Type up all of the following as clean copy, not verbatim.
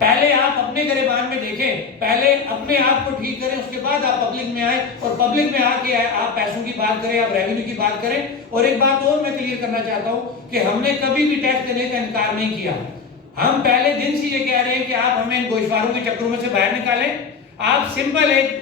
پہلے آپ اپنے گریبان میں دیکھیں، پہلے اپنے آپ کو ٹھیک کریں، اس کے بعد آپ پبلک میں آئیں، اور پبلک میں آ کے آپ پیسوں کی بات کریں، آپ ریونیو کی بات کریں۔ اور ایک بات اور میں کلیئر کرنا چاہتا ہوں کہ ہم نے کبھی بھی ٹیکس دینے کا انکار نہیں کیا۔ ہم پہلے دن سے یہ کہہ رہے ہیں کہ آپ ہمیں ان گوشواروں کے چکروں میں سے باہر نکالیں، آپ سمپل ایک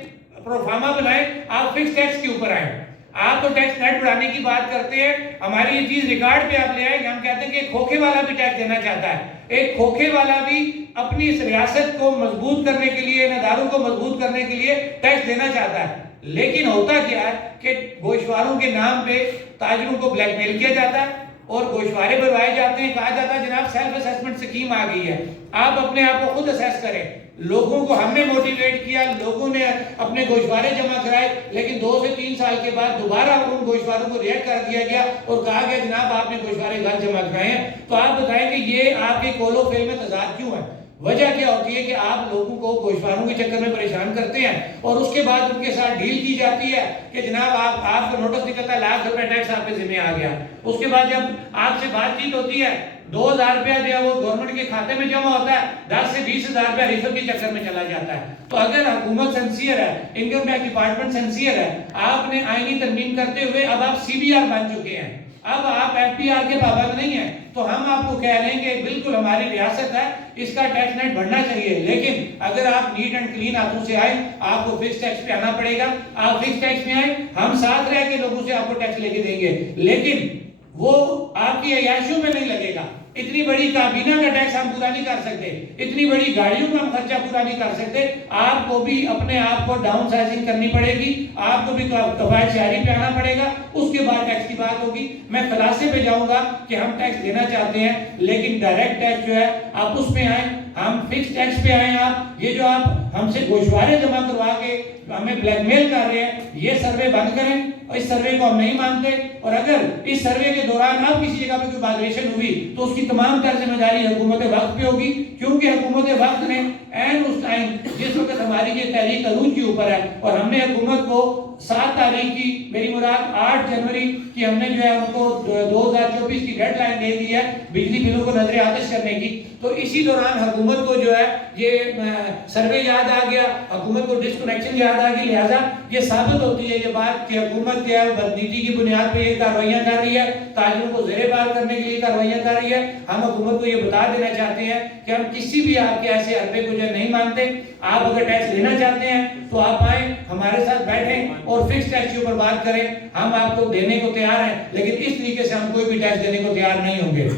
پروفارما بنائیں، آپ فکس ٹیکس کے اوپر آئیں۔ آپ تو ٹیکس نیٹ بڑھانے کی بات کرتے ہیں، ہماری یہ چیز ریکارڈ پہ آپ لے آئیں کہ ہم کہتے ہیں کہ ایک کھوکھے والا بھی ٹیکس دینا چاہتا ہے، ایک کھوکھے والا بھی اپنی اس ریاست کو مضبوط کرنے کے لیے، ان اداروں کو مضبوط کرنے کے لیے ٹیکس دینا چاہتا ہے۔ لیکن ہوتا کیا ہے کہ گوشواروں کے نام پہ تاجروں کو بلیک میل کیا جاتا ہے اور گوشوارے بنوائے جاتے ہیں، کہا جاتا ہے جناب سیلف اسیسمنٹ سکیم آ گئی ہے، آپ اپنے آپ کو خود اسیس کریں۔ لوگوں کو ہم نے موٹیویٹ کیا، لوگوں نے اپنے گوشوارے جمع کرائے، لیکن 2 سے 3 سال کے بعد دوبارہ ان گوشواروں کو ریٹ کر دیا گیا اور کہا گیا جناب آپ نے گوشوارے غلط جمع کرائے ہیں۔ تو آپ بتائیں کہ یہ آپ کے کول و فیل میں تضاد کیوں ہے؟ وجہ کیا ہوتی ہے کہ آپ لوگوں کو گوشواروں کے چکر میں پریشان کرتے ہیں اور اس کے بعد ان کے ساتھ ڈیل کی جاتی ہے کہ جناب آپ کو نوٹس نکلتا ہے ₹1,00,000 ٹیکس آپ کے ذمہ آ گیا۔ اس کے بعد جب آپ سے بات چیت ہوتی ہے 2,000 روپیہ جو ہے وہ گورنمنٹ کے کھاتے میں جمع ہوتا ہے، 10 سے 20,000 روپیہ ریفر کے چکر میں چلا جاتا ہے۔ تو اگر حکومت سنسیئر ہے، انکم ٹیکس ڈپارٹمنٹ سنسیئر ہے، آپ نے آئینی ترمیم کرتے ہوئے اب آپ CBR بن چکے ہیں، اب آپ FPR کے پابند نہیں ہیں، تو ہم آپ کو کہہ رہے ہیں کہ بالکل ہماری ریاست ہے، اس کا ٹیکس نیٹ بڑھنا چاہیے، لیکن اگر آپ نیٹ اینڈ کلین ہاتھوں سے آئیں آپ کو فکس ٹیکس پہ آنا پڑے گا۔ آپ فکس ٹیکس میں آئیں، ہم ساتھ رہ کے لوگوں سے آپ کو ٹیکس لے کے دیں گے، لیکن وہ آپ کی عیاشیوں میں نہیں لگے گا۔ اتنی بڑی کابینہ کا ٹیکس ہم پورا نہیں کر سکتے، اتنی بڑی گاڑیوں کا ہم خرچہ پورا نہیں کر سکتے، آپ کو بھی اپنے آپ کو ڈاؤن سائزنگ کرنی پڑے گی، آپ کو بھی کفایت شہری پہ آنا پڑے گا، اس کے بعد ٹیکس کی بات ہوگی۔ میں خلاصے پہ جاؤں گا کہ ہم ٹیکس دینا چاہتے ہیں، لیکن ڈائریکٹ ٹیکس جو ہے آپ اس پہ آئیں، ہم فکس ٹیکس پہ آئیں۔ آپ یہ جو آپ ہم سے گوشوارے جمع کروا کے ہمیں بلیک میل کر رہے ہیں، یہ سروے بند کریں، اور اس سروے کو ہم نہیں مانتے، اور اگر اس سروے کے دوران اب کسی جگہ پہ کوئی وائلیشن ہوئی تو اس کی تمام تر ذمہ داری حکومت وقت پہ ہوگی، کیونکہ حکومت وقت نے عین اس ٹائم جس وقت ہماری یہ تحریک عروج کے اوپر ہے اور ہم نے حکومت کو 7 تاریخ کی، میری مراد 8 جنوری کی، ہم نے جو ہے ان کو 2024 کی ڈیڈ لائن دے دی ہے بجلی بلوں کو نظر آتش کرنے کی، تو اسی دوران حکومت کو جو ہے یہ سروے یاد آ گیا، حکومت کو ڈسکنیکشن یاد آ گئی، لہذا یہ ثابت ہوتی ہے یہ بات کہ حکومت کیا ہے بدنیتی کی بنیاد پہ یہ کارروائیاں کر رہی ہے، تاجروں کو زیر بار کرنے کے لیے کارروائیاں کر رہی ہے۔ ہم حکومت کو یہ بتا دینا چاہتے ہیں کہ ہم کسی بھی آپ کے ایسے حربے کو جو نہیں مانتے، آپ اگر ٹیکس لینا چاہتے ہیں تو آپ آئیں، ہمارے ساتھ بیٹھیں اور فکس ٹیکس کے اوپر بات کریں، ہم آپ کو دینے کو تیار ہیں، لیکن اس طریقے سے ہم کوئی بھی ٹیکس دینے کو تیار نہیں ہوں گے۔